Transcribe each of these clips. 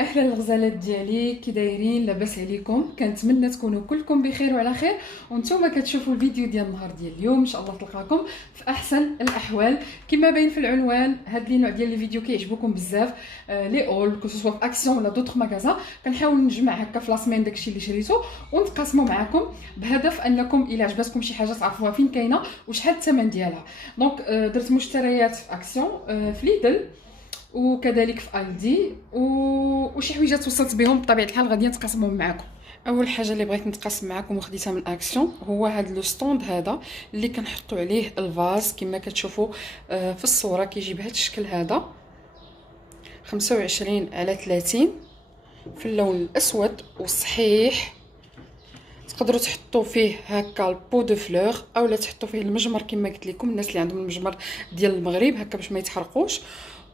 اهلا الغزالات ديالي، كي دايرين؟ لاباس عليكم؟ كنتمنى تكونوا كلكم بخير وعلى خير، وانتم كتشوفوا الفيديو ديال النهار ديال اليوم ان شاء الله تلقاكم في احسن الاحوال. كما باين في العنوان، هاد لي نوع ديال لي فيديو كيعجبوكم بزاف، لي اول كو سوسوا في اكسيون ولا دوطخ ماغازان. كنحاول نجمع هكا في لاسمين داكشي اللي شريتو ونتقاسمو معكم، بهدف انكم الا عجبتكم شي حاجه تعرفوها فين كاينه وشحال الثمن ديالها. دونك درت مشتريات في اكسيون، في ليدل، وكذلك في الدي، وشي حويجات وصلت بهم بطبيعه الحال غادي نتقاسمهم معكم. اول حاجه اللي بغيت نتقاسم معكم وخديتها من اكسيون هو هذا لو ستوند هذا اللي كنحطوا عليه الفاز. كما كتشوفوا في الصوره كيجي بهذا الشكل هذا، 25 على 30 في اللون الاسود والصحيح. تقدروا تحطوا فيه هكا البو دو فلور اولا تحطوا فيه المجمر كما قلت لكم، الناس اللي عندهم المجمر ديال المغرب هكا باش ما يتحرقوش.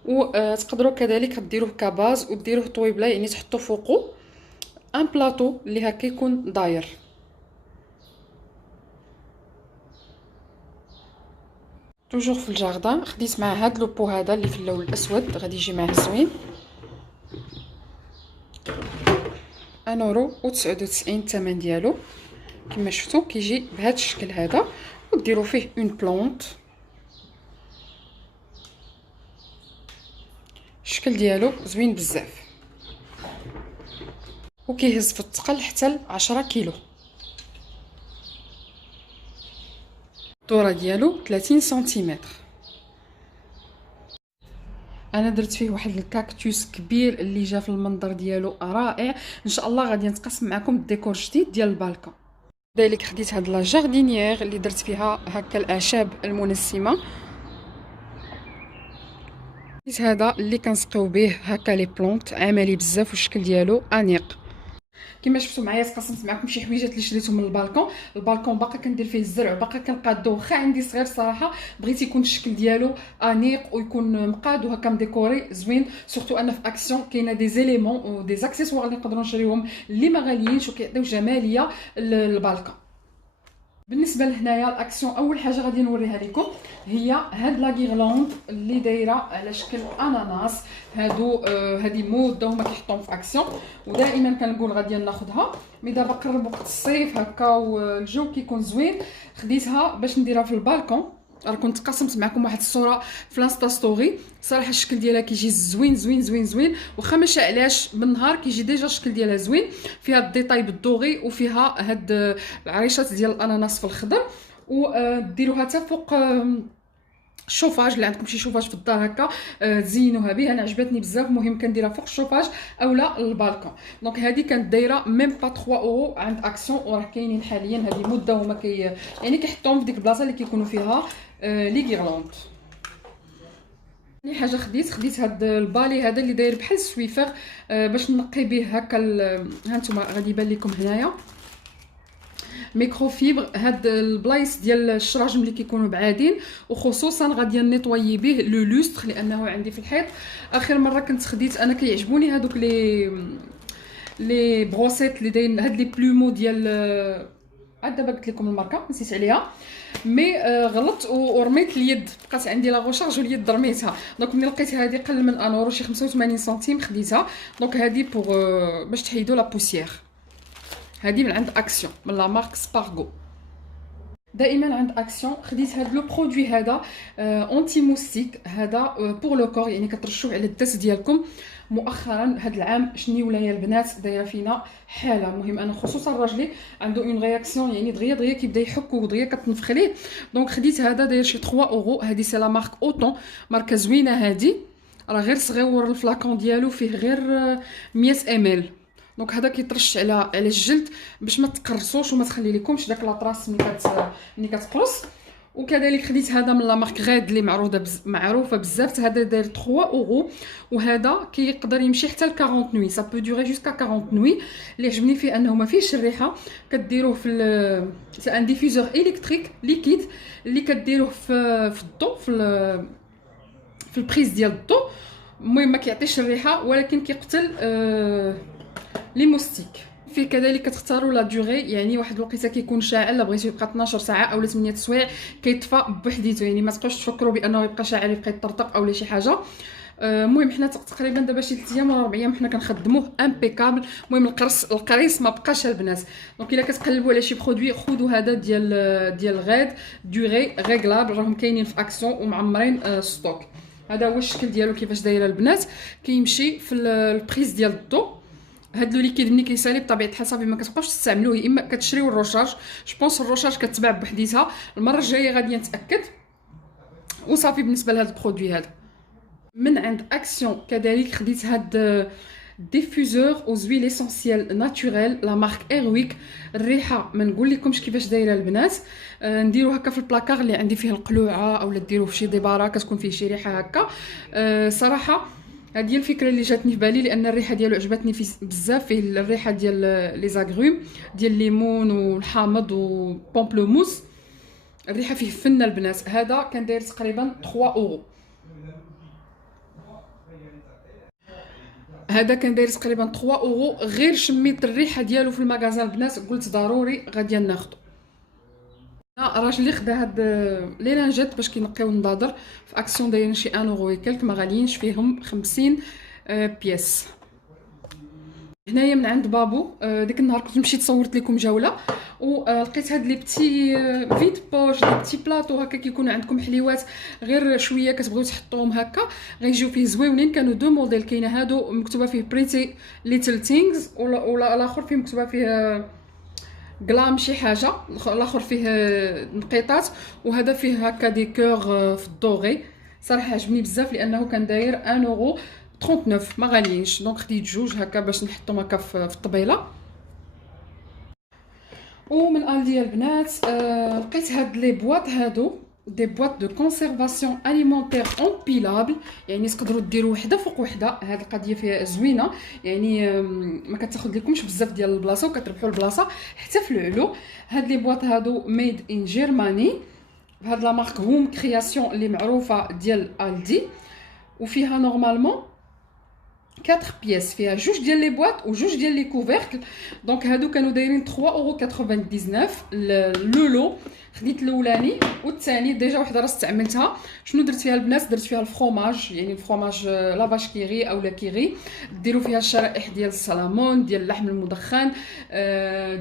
وتقدروا كذلك ديروه كباز وديروه طويبله، يعني تحطوا فوقه ان بلاطو اللي هكا يكون داير. توجور في الجاردان خديت مع هاد لوبو هذا اللي في اللون الاسود، غادي يجي معاه زوين، 1.99€ الثمن ديالو. كما شفتوا كيجي بهذا الشكل هذا، وديروا فيه اون بلونط. الشكل ديالو زوين بزاف وكيهز في الثقل حتى 10 كيلو. الدوره ديالو 30 سنتيمتر. انا درت فيه واحد الكاكتوس كبير اللي جا في المنظر ديالو رائع. ان شاء الله غادي نتقاسم معكم الديكور جديد ديال البالكون. كذلك خديت هاد لا جاردينيير اللي درت فيها هكا الاعشاب المنسمه. خديت هذا اللي كنسقيو به هكا لي بلونط، عملي بزاف والشكل ديالو انيق. كما شفتوا معايا تقسمت معكم شي حويجات اللي شريتهم من البالكون. البالكون باقا كندير فيه الزرع، باقا كنقادو، واخا عندي صغير صراحه بغيت يكون الشكل ديالو انيق ويكون مقاد وهكا مديكوري زوين. سورتو انا في اكسيون كاينه دي زيليمون و دي اكسسوار اللي نقدروا نشريوهم اللي ما غاليينش وكيعطيو جماليه للبالكون. بالنسبه لهنايا الاكسيون، اول حاجه غادي نوريها لكم هي هاد لا غيرلاند اللي دايره على شكل اناناس. هادي موده هما كيحطوهم في اكسيون، ودائما كنقول غادي ناخذها. مي دابا قرب وقت الصيف هكا والجو كيكون زوين، خديتها باش نديرها في البالكون. راه كنت قسمت معكم واحد الصوره في الانستا ستوري، صراحه الشكل ديالها كيجي زوين زوين زوين زوين، واخا ما شعلاش بالنهار كيجي ديجا الشكل ديالها زوين. فيها الديتاي بالدوغي وفيها هاد العريشات ديال الاناناس في الخضر، وديروها حتى فوق الشوفاج. اللي عندكم شي شوفاج في الدار هكا تزينوها به. انا عجبتني بزاف، مهم كنديرها فوق الشوفاج اولا البالكون. دونك هذه كانت دايره ميم با 3€ عند اكسيون، وراه كاينين حاليا. هذه مده هما يعني كيحطوهم في ديك البلاصه اللي كيكونوا فيها لي غيرلاند. ثاني حاجه خديت هاد البالي هذا اللي داير بحال السويفر، باش نقي به هكا. ها نتوما غادي يبان لكم هنايا ميكروفيبر. هاد البلايص ديال الشراجم اللي كيكونوا بعادين، وخصوصا غادي نيطويي به لو لوستر لانه عندي في الحيط. اخر مره كنت خديت انا كيعجبوني هادوك لي بروسيت اللي دايرين هاد لي بلومو ديال عاد دابا قلت لكم الماركه نسيت عليها، مي غلطت ورميت اليد، بقات عندي لا غوشارج واليد رميتها. دونك ملي لقيت هذه قل من انورو شي 85 سنتيم خديتها. دونك هذه بوغ باش تحيدوا لا بوسيير. هذه من عند اكسيون من لا مارك سبارغو. دائما عند اكسيون خديت هذا لو برودوي هذا اونتي موستيك، هذا بور لو كور، يعني كترشوه على الدس ديالكم. مؤخرا هذا العام شني ولايا البنات دايره فينا حاله. مهم انا خصوصا راجلي عنده اون رياكسيون، يعني دغيا كيبدا يحك ودغيا كتنفخ ليه. دونك خديت هذا داير شي 3€. هذه سي لا مارك اوتون، ماركه زوينه هذه، راه غير صغيور الفلاكون ديالو، فيه غير 100 مل. دونك هذا كيطرش على الجلد باش ما تقرصوش وما تخلي لكمش داك لاطراس ملي كتقرص. وكذلك خديت هذا من لا مارك غاد اللي معروفه بزاف. هذا داير 3€، وهذا كيقدر يمشي حتى ل 40 نوي، سا بو دوغي جوسكا 40 نوي. اللي عجبني فيه انه ما فيهش الريحه. كديروه في ان ديفيزور الكتريك ليكيد اللي كديروه في الضو، في البريز ديال الضو. المهم ما كيعطيش الريحه ولكن كيقتل لي موستيك. في كذلك كتختاروا لا دوغي، يعني واحد الوقيته كيكون شاعل، لا بغيتو يبقى 12 ساعه اولا 8 سوايع كيطفى بوحديته، يعني ما تبقاوش تفكروا بانه يبقى شاعل يبقى يطرطق اولا شي حاجه. المهم حنا تقريبا دابا شي 3 ايام ولا 4 ايام حنا كنخدموه امبيكابل. المهم القريص ما بقاش البنات. دونك الا كتقلبوا على شي برودوي خذوا هذا ديال غاد دوغي ريغلابل، راهم كاينين في اكسيون ومعمرين ستوك. هذا هو الشكل ديالو كيفاش دايره البنات. كيمشي في البريز ديال الضو. هاد لو ليكيد ملي كيسالي بطبيعه الحال صافي ما كتبقاوش تستعملوه، يا اما كتشريو الروشارج. جو بونس الروشارج كتباع بوحديتها، المره الجايه غادي نتاكد. وصافي بالنسبه لهاد البرودوي هذا من عند اكسيون. كذلك خديت هاد ديفوزور او زويل اسونسيال ناتوريل لا مارك ايرويك. الريحه ما نقول لكمش كيفاش دايره البنات. نديرو هكا في البلاكار اللي عندي فيه القلوعه، اولا ديروه في شي ديبارا كتكون فيه شي ريحه هكا. صراحه هذه هي الفكره اللي جاتني في بالي، لان الريحه ديالو عجبتني بزاف. فيه الريحه ديال لي زاغروم ديال الليمون والحامض وبومبلوموس. الريحه فيه فنه البنات. هذا كان داير تقريبا 3 اورو. هذا كان داير تقريبا 3 اورو. غير شميت الريحه ديالو في المغازان البنات قلت ضروري غادي ناخذو. راجلي خدا هاد لي لانجيت باش كينقيو النضاضر في اكسيون دايرين شي 1 اورو وكلك، ما غاليينش، فيهم 50 بياس. هنايا من عند بابو. ديك النهار كنت مشيت صورت لكم جوله ولقيت هاد لي بتي فيد بوش، لي بتي بلاطو هكا كيكونوا عندكم حليوات غير شويه كتبغيو تحطوهم هكا غيجيو فيه زويونين. كانوا دو موديل، كاينه هادو مكتوبه فيه بريتي ليتل ثينجز، ولا الاخر فيه مكتوبه فيه غلام شي حاجه، الاخر فيه نقيطات، وهذا فيه هكا دي كور في الدوغي. صراحه عجبني بزاف لانه كان داير 1 اورو 39، ما غاليينش. دونك خديت جوج هكا باش نحطهم هكا في الطبيله. ومن الدي البنات لقيت هاد لي بواط، هادو دي بواط دو كونسيرفاسيون اليمونتير امبيلابل، يعني تقدروا ديروا وحده فوق وحده. هاد القضيه فيها زوينه، يعني ما كتاخذ لكمش بزاف ديال البلاصه وكتربحوا البلاصه حتى في العلو. هاد لي بواط هادو ميد ان جيرماني بهاد لا مارك هوم كرياسيون اللي معروفه ديال الدي. وفيها نورمالمون 4 بياس، فيها جوج ديال لي بواط وجوج ديال لي كوفيركل. دونك هادو كانوا دايرين 3.99 لولو. خديت الاولاني والثاني ديجا وحده راه استعملتها. شنو درت فيها البنات؟ درت فيها الفرomage، يعني الفرomage لا فاش كيغي او لا كيغي. ديروا فيها الشرائح ديال السلامون، ديال اللحم المدخن،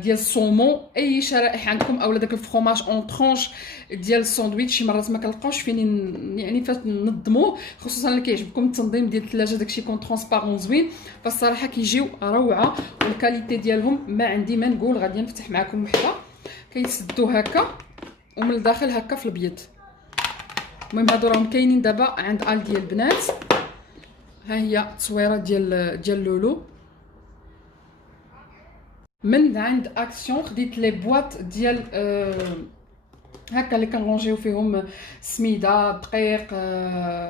ديال الصومون، اي شرائح عندكم، اولا داك الفرomage اون طرونش ديال الساندويتش. شي مرات ما كنلقاوش فين يعني فاش ننظموه، خصوصا اللي كيعجبكم التنظيم ديال الثلاجه داكشي كون ترونسبارون زوين. فالصراحه كيجيو روعه، والكاليتي ديالهم ما عندي ما نقول. غادي نفتح معكم وحده. كيتسدوا هكا ومن الداخل هكا في البيض. المهم هادو راهم كاينين دابا عند ديال البنات. ها هي التصويره ديال لولو. من عند اكسيون خديت لي بواط ديال هكا اللي كنرونجيو فيهم سميده، دقيق،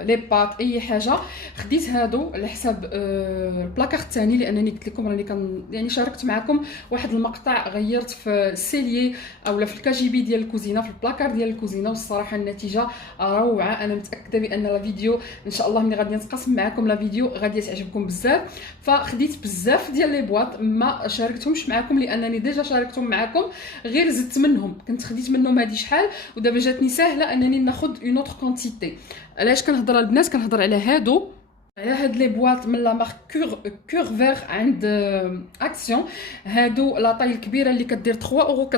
لي بات، اي حاجه. خديت هادو على حساب البلاكار الثاني، لانني قلت لكم راني يعني شاركت معكم واحد المقطع غيرت في السيليي اولا في الكي جي بي ديال الكوزينه، في البلاكار ديال الكوزينه. والصراحه النتيجه روعه. انا متاكده بان لا فيديو ان شاء الله ملي غادي نتقاسم معكم لا فيديو غادي تعجبكم بزاف. فخديت بزاف ديال لي بواط، ما شاركتهمش معكم لانني ديجا شاركتهم معكم، غير زدت منهم. كنت خديت منهم هذه شحال ودابا جاتني ساهله انني ناخذ اون اوتر كونتيتي. علاش كنهضر البنات؟ كنهضر على هادو، على هاد لي بواط من لا مارك كور فيغ عند اكسيون. هادو لا طاي الكبيره اللي كدير 3.99 اورو.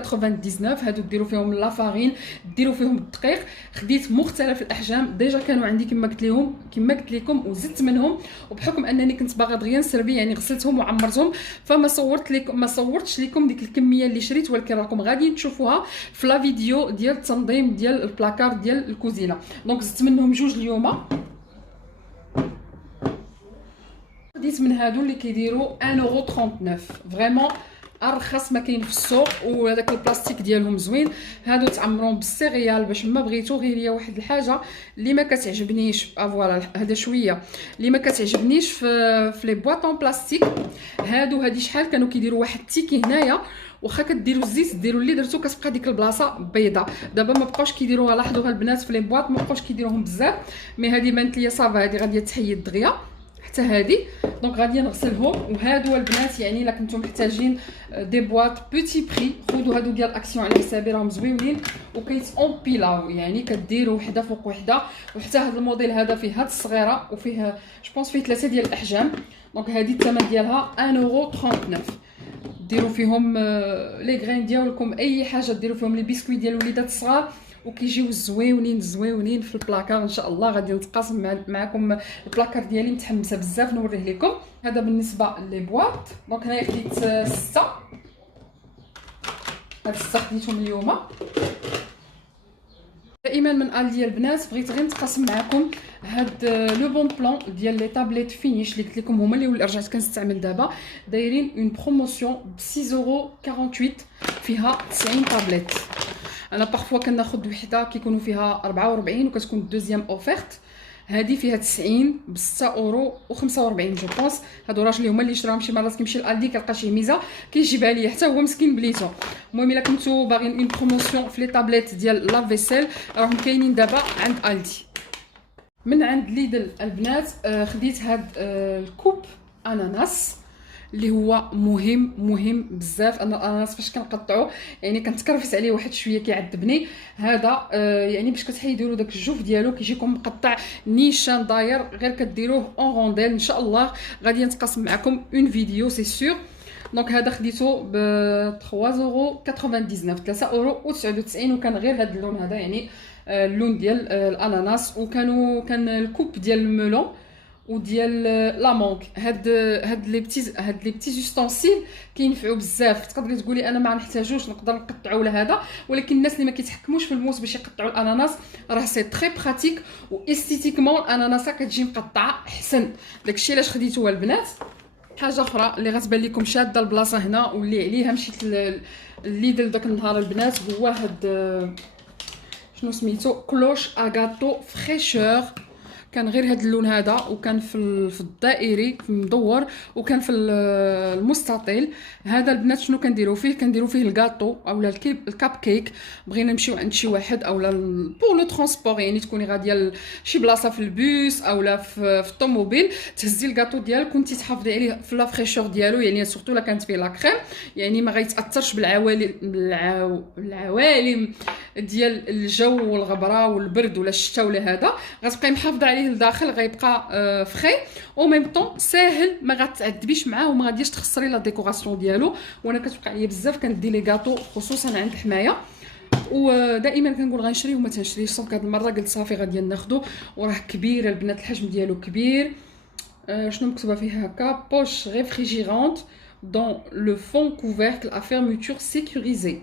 هادو ديروا فيهم لا فارين، ديروا فيهم الدقيق. خديت مختلف الاحجام، ديجا كانوا عندي كما قلت لكم وزدت منهم. وبحكم انني كنت باغا دغيا نسربي، يعني غسلتهم وعمرتهم، فما صورتش لكم ديك الكميه اللي شريت، ولكن راكم غادي تشوفوها في لا فيديو ديال التنظيم ديال البلاكار ديال الكوزينه. دونك زدت منهم جوج اليوم. خديت من هادو اللي كيديروا 1.39 فريمون ارخص ما كاين في السوق، وهذاك البلاستيك ديالهم زوين. هادو تعمرون بالسيريال باش ما بغيتو. غير هي واحد الحاجه اللي ما كتعجبنيش، فوالا هذا شويه اللي ما كتعجبنيش في لي بواطون بلاستيك. هادي شحال كانوا كيديروا واحد التيكي هنايا، واخا كديروا الزيت ديروا اللي درتو كتبقى ديك البلاصه بيضه. دابا ما بقاوش كيديروها، لاحظوها البنات في لي بواط ما بقاوش كيديروهم بزاف. مي هذه بانت ليا صافا، هذه غادي تحيد دغيا حتى هذه. دونك غادي نغسلهم. وهادو البنات يعني الا كنتم محتاجين دي بواط بوتي بري خذوا هادو ديال اكسيون على حسابي، راهم زويونين وكيتامبيلاو، يعني كديروا وحده فوق وحده. وحتى هذا الموديل هذا فيه هاد الصغيره وفيه جو بونس فيه 3 ديال الاحجام. دونك هذه الثمن ديالها 1.39€. ديروا فيهم لي غرين ديالكم اي حاجه، ديروا فيهم لي بسكوي ديال الوليدات الصغار وكيجيو زويونين زويونين في البلاكار. ان شاء الله غادي نتقاسم معكم البلاكار ديالي، متحمسه بزاف نوريه لكم. هذا بالنسبه لي بواط. دونك هنايا خديت 6. هاد 6 خديتهم اليوم. دائما من الدي البنات بغيت غير نتقاسم معكم هاد لو بون بلان ديال لي تابليت فينيش اللي قلت لكم هما اللي رجعت كنستعمل دابا. دايرين اون بروموسيون ب 6.48€، فيها 90 تابليت. انا بارفوا كناخذ وحده كيكونوا فيها 44 وكتكون الدوزيام اوفرت. هذه فيها 90 ب 6.45€. جو بونس هادو راجلي هما اللي شراهم. شي مرات كيمشي لالدي كيلقى شي ميزه كيجيبها ليا حتى هو مسكين بليتو. المهم الا كنتو باغيين اون بروموسيون في لي تابليت ديال لا فيسيل راهم كاينين دابا عند الدي. من عند ليدل البنات خديت هاد الكوب اناناس اللي هو مهم بزاف. انا الاناناس فاش كنقطعو يعني كنتكرفس عليه واحد شويه كيعذبني. هذا يعني باش كتحيدوا له داك الجوف ديالو كيجيكم مقطع نيشان داير، غير كديروه اون رونديل. ان شاء الله غادي نتقاسم معكم اون فيديو سي سور. دونك هذا خديته ب 3.99€، 3.99€. وكان غير هذا اللون هذا، يعني اللون ديال الاناناس. كان الكوب ديال الميلون وديال لا مونك. هاد لي بتي زوستونسيل كينفعوا بزاف. تقدري تقولي انا ما نحتاجوش نقدر نقطعوا لهذا، ولكن الناس اللي ما كيتحكموش في الموس باش يقطعوا الاناناس راه سي تري براتيك. واستيتيكمون الاناناسه كتجي مقطعه احسن. داكشي علاش خديتوها البنات. حاجه اخرى اللي غتبان لكم شاده البلاصه هنا واللي عليها مشيت لليدل داك النهار البنات، هو هاد شنو سميتو كلوش اغاتو فريشور. كان غير هاد اللون هذا، وكان في الدائري في المدور، وكان في المستطيل. هذا البنات شنو كنديروا فيه الكاطو اولا الكاب كيك. بغينا نمشيو عند شي واحد اولا بور لو ترونسبور، يعني تكوني غاديه لشي بلاصه في البوس اولا في الطوموبيل، تهزي الكاطو ديالك كنتي تحافظي عليه في لا فريشور ديالو، يعني سورتو لا كانت فيه لا كريم، يعني ما غيتاثرش بالعوالم ديال الجو والغبره والبرد ولا الشتاء ولا هذا. غتبقاي محافظه عليه لداخل، غيبقى فري او ميم طون ساهل، ما غتعذبيش معاه وما غاديش تخسري لا ديكوراسيون ديالو. وانا كتوقع ليا بزاف كندير لي غاطو خصوصا عند حمايه، ودائما كنقول غنشري وما تنشريش. صافي هاد المره قلت صافي غادي ناخذو، وراه كبير البنات الحجم ديالو كبير. شنو مكتوبه فيه هكا بوش ريفريجيرونت دون لو فون كوفركل ا فيرموتور سيكوريزي.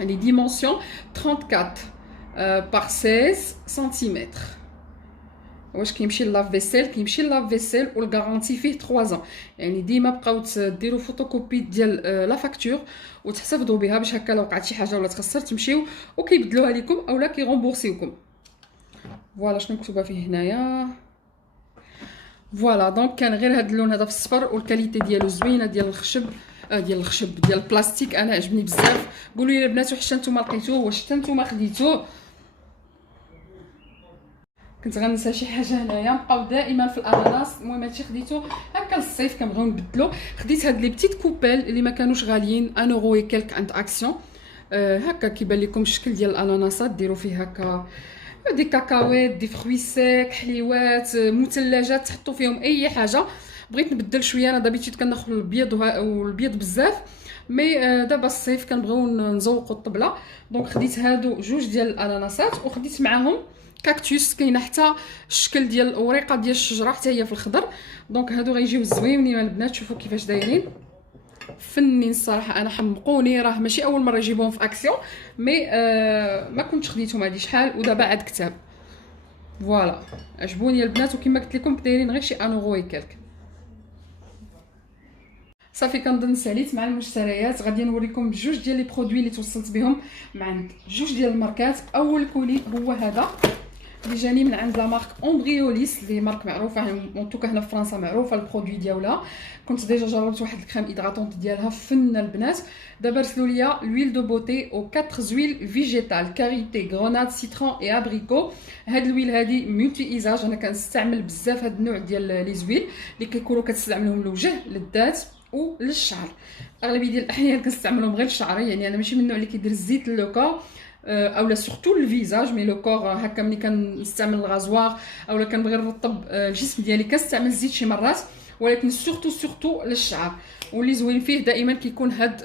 Les dimensions 34 par 16 cm. واش كيمشي لاف فيسيل؟ كيمشي لاف فيسيل والغارونتي فيه 3 ans. يعني ديما بقاو ديروا فوتوكوبي ديال لا فاكتور وتحتفظوا بها باش هكا لو وقعت شي حاجه ولا تخسر تمشيو وكيبدلوها لكم اولا كيغومبورسيوكم. فوالا شنو مكتوبه فيه هنايا. فوالا دونك كان غير هذا اللون هذا في الصفر، والكاليتي ديالو زوينه ديال الخشب ديال البلاستيك. انا عجبني بزاف. قولوا لي البنات واش نتوما لقيتوه، واش حتى نتوما خديتوه. كنت غنسى شي حاجه هنايا. نبقاو دائما في الاناناس. المهم هادشي خديتو هكا للصيف كنبغيو نبدلو. خديت هاد لي بتيت كوبيل اللي ما كانوش غاليين 1 اورو و كلك عند اكسيون. هكا كيبان لكم الشكل ديال الاناناسات، ديروا فيه هكا دي كاكاويت دي فروي سيك حليوات مثلجات تحطوا فيهم اي حاجه. بغيت نبدل شويه. انا دابيتيت كناخذ البيض والبيض بزاف، مي دابا الصيف كنبغيو نزوقوا الطبله. دونك خديت هادو جوج ديال الاناناسات وخديت معاهم كاكتوس. كاينه حتى الشكل ديال الوريقه ديال الشجره حتى هي في الخضر. دونك هادو غيجيو زوينين البنات. شوفوا كيفاش دايرين فنين الصراحه. انا حمقوني، راه ماشي اول مره يجيبوهم في اكسيون، مي ما كنتش خديتهم هادي شحال ودابا عاد كتاب. فوالا عجبوني البنات، وكما قلت لكم دايرين غير شي 1 اورو و كلك. صافي كنظن ساليت مع المشتريات. غادي نوريكم بجوج ديال لي برودوي اللي توصلت بهم مع عند جوج ديال الماركات. اول كولي هو هذا اللي جاني من عند لا مارك امبريوليس اللي مارك معروفه اون توكا هنا في فرنسا معروفه البرودوي ديالها. كنت ديجا جربت واحد الكريم هيدراتونط ديالها فنه البنات. دابا رسلوا ليا لويل دو بوتي او 4 زويل فيجيتال كاريتي غروناد سيترون اي ابريكو. هاد الويل هادي ملتي ايزاج، انا كنستعمل بزاف هاد النوع ديال لي زويل اللي كيكونوا كتستعملهم للوجه للذات وللشعر. اغلبيه ديال الاحيان كنستعملهم غير الشعر، يعني انا ماشي من النوع اللي كيدير الزيت للكور اولا سورتو الفيزاج، مي لو كور هكا ملي كنستعمل الغازوار اولا كنبغي نرطب الجسم ديالي كنستعمل الزيت شي مرات، ولكن سورتو للشعر. واللي زوين فيه دائما كيكون هاد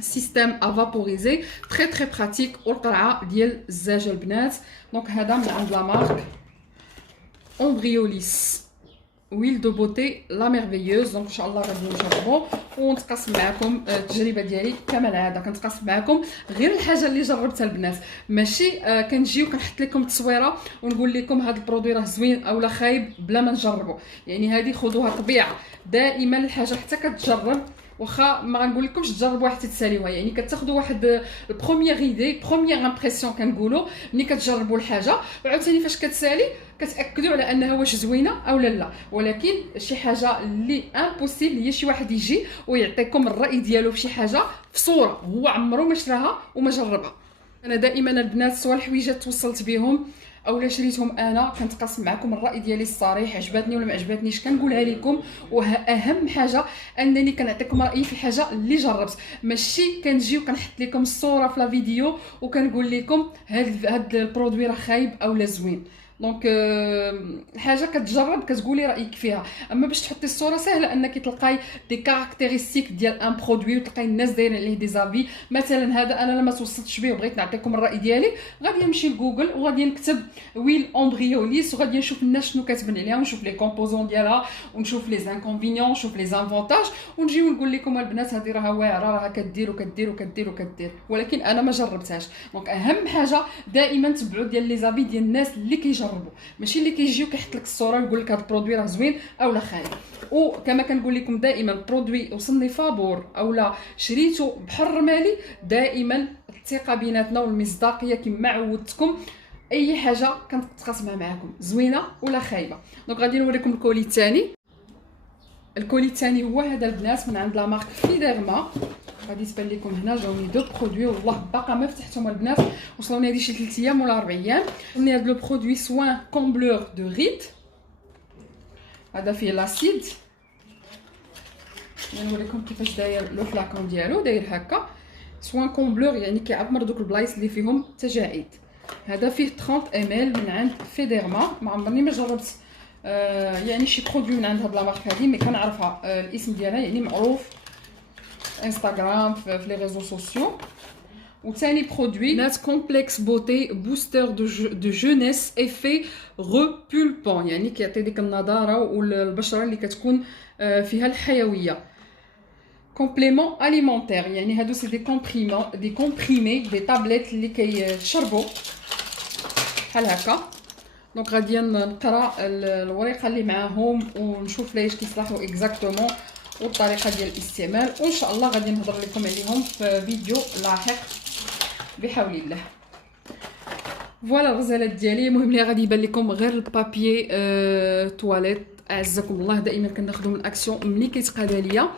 سيستيم افابوريزي تري براتيك والقرعه ديال الزاجه البنات. دونك هذا من عند لا مارك امبريوليس ويل دو بوتي لا ميرفيوز. دونك ان شاء الله غادي نجربو ونتقاسم معكم التجربه ديالي كما العاده. كنتقاسم معكم غير الحاجه اللي جربتها البنات، ماشي كنجي وكنحط لكم التصويره ونقول لكم هذا البرودوي راه زوين اولا خايب بلا ما نجربو. يعني هذه خذوها طبيعه، دائما الحاجه حتى كتجرب واخا ما غنقول لكمش تجربوها حتى تساليوها، يعني كتاخذوا واحد البروميير ايدي بروميير امبرسيون كنقولوا ملي كتجربوا الحاجه، وعاوتاني فاش كتسالي كتاكدوا على انها واش زوينه او لا. ولكن شي حاجه اللي امبوسيبل هي شي واحد يجي ويعطيكم الراي ديالو في شي حاجه في صوره هو عمرو ما شراها وما جربها. انا دائما البنات سواء الحويجات توصلت بهم اولا شريتهم انا كنتقاسم معكم الراي ديالي الصريح، عجبتني ولا ما عجبتنيش كنقولها لكم. واهم حاجه انني كنعطيكم رايي في الحاجه اللي جربت، ماشي كنجي وكنحط لكم الصوره في لا فيديو وكنقول لكم هاد البرودوي راه خايب اولا زوين. دونك الحاجه كتجرب كتقولي رايك فيها. اما باش تحطي الصوره سهله انك تلقاي دي كاركتيرستيك ديال ان برودوي وتلقاي الناس دايرين عليه دي زافي. مثلا هذا انا لما توصلتش به وبغيت نعطيكم الراي ديالي غادي نمشي لجوجل وغادي نكتب ويل امبريوليس وغادي نشوف الناس شنو كاتبين عليها ونشوف لي كومبوزون ديالها ونشوف لي زانكونفينيون ونشوف لي زانفونتاج ونجي ونقول لكم البنات هذه راها واعره راها كدير وكدير وكدير وكدير، ولكن انا ما جربتهاش. دونك اهم حاجه دائما تبعوا ديال لي زافي ديال الناس اللي كيجربوا، ماشي اللي كيجيو كيحط لك الصوره ويقول لك هذا البرودوي راه زوين اولا خايب. وكما كنقول لكم دائما برودوي وصلني فابور اولا شريته بحر مالي، دائما الثقه بيناتنا والمصداقيه كما عودتكم. اي حاجه كنتقاسمها معكم زوينه ولا خايبه. دونك غادي نوريكم الكولي الثاني. الكولي الثاني هو هذا البنات من عند لا مارك فيديرما. غادي تبان لكم هنا جاوني دو برودوي والله باقا ما فتحتهم البنات، وصلوني هذه شي 3 ايام ولا 4 ايام. عندي هذا لو برودوي سوان كومبلور دو ريت، هذا فيه لاسيد. نوريكم كيفاش داير لو فلاكون ديالو، داير هكا سوان كومبلور يعني كيعمر دوك البلايص اللي فيهم تجاعيد. هذا فيه 30 ml من عند فيديرما. ما عمرني ما جربت يعني شي برودوي من عند هاد لا مارك هذه، مي كنعرفها الاسم ديالها يعني معروف انستغرام في لي ريزو سوسيو. وثاني برودوي نات كومبلكس بوتي بوستر دو جونيس ايفي ريبولبون، يعني كيعطي ديك النضاره والبشره اللي كتكون فيها الحيويه. كومبليمون اليمونتير يعني هادو سي دي كومبريمي دي تابليت اللي كيشربوا بحال هكا. دونك غادي نقرا الورقه اللي معاهم ونشوف ليش كيصلحوا اكزاكتومون والطريقه ديال الاستعمال، وان شاء الله غادي نهضر لكم عليهم في فيديو لاحق بحول الله. فوالا الغزالات ديالي. المهم لي غادي يبان لكم غير البابي تواليت اعزكم الله، دائما كناخذوا من اكسيون ملي كيتقادا ليا.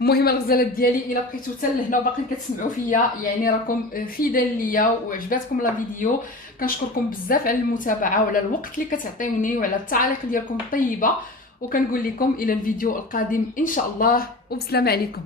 المهم الغزالات ديالي الا بقيتو حتى لهنا وباقيين كتسمعوا فيا يعني راكم فيدال ليا وعجباتكم لا فيديو. كنشكركم بزاف على المتابعه وعلى الوقت اللي كتعطيوني وعلى التعاليق ديالكم الطيبه، وكنقول لكم الى الفيديو القادم ان شاء الله وبسلام عليكم.